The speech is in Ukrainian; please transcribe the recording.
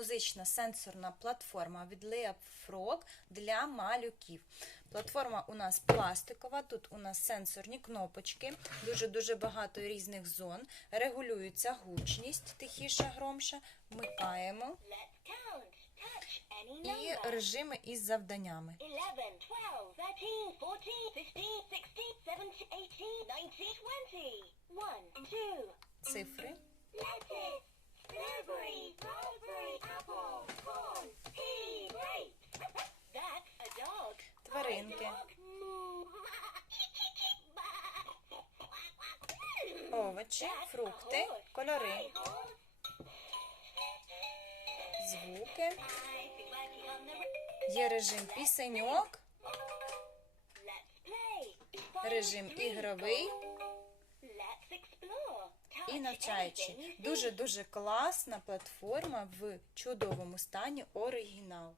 музична сенсорна платформа від Leapfrog для малюків. Платформа у нас пластикова, тут у нас сенсорні кнопочки, дуже-дуже багато різних зон. Регулюється гучність, тихіша, громша. Вмикаємо. І режими із завданнями. 11, 12, 13, 14, 15, 16, 17, 18, 19, 20. 1, 2. Цифри. Lettuce, strawberry, Овочі, фрукти, кольори, звуки. Є режим пісеньок, режим ігровий і навчаючий. Дуже-дуже класна платформа в чудовому стані оригінал.